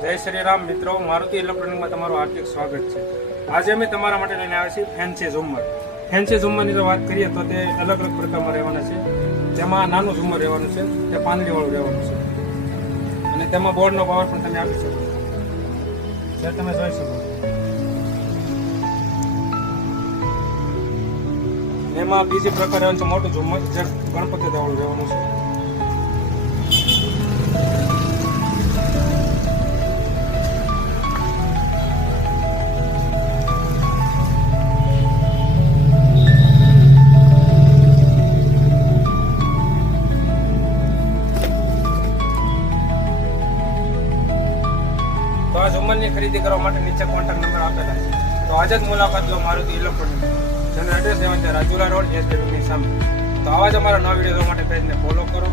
જય શ્રી રામ મિત્રો, મારુતિ ઇલેક્ટ્રોનિકમાં તમારું હાર્દિક સ્વાગત છે। આજે અમે તમારા માટે લઈને આવ્યા છીએ ફેન્સી ઝુમ્મર। ફેન્સી ઝુમ્મરની જો વાત કરીએ તો તે અલગ અલગ પ્રકારમાં રહેવાના છે। તેમાં નાનું ઝુમ્મર રહેવાનું છે, તે પાંદડીવાળું રહેવાનું છે અને તેમાં બોર્ડનો પાવર પણ તમે આપી શકો છો, તમે જોઈ શકો છો। એમાં બીજી પ્રકાર રહેવાનું છે મોટું ઝુમ્મર, જે ગણપતિ વાળું રહેવાનું છે। તો આ ઝુમ્મરની ખરીદી કરવા માટે નીચે કોન્ટેક્ટ નંબર આપેલા છે, તો આજે જ મુલાકાત લો મારુતિ ઇલેક્ટ્રોનિક, જેનું એડ્રેસ રહેવાનું છે રાજુલા રોડ એસબીની સામે। તો આવા જ અમારા નવા વિડીયો જોવા માટે પેજને ફોલો કરો,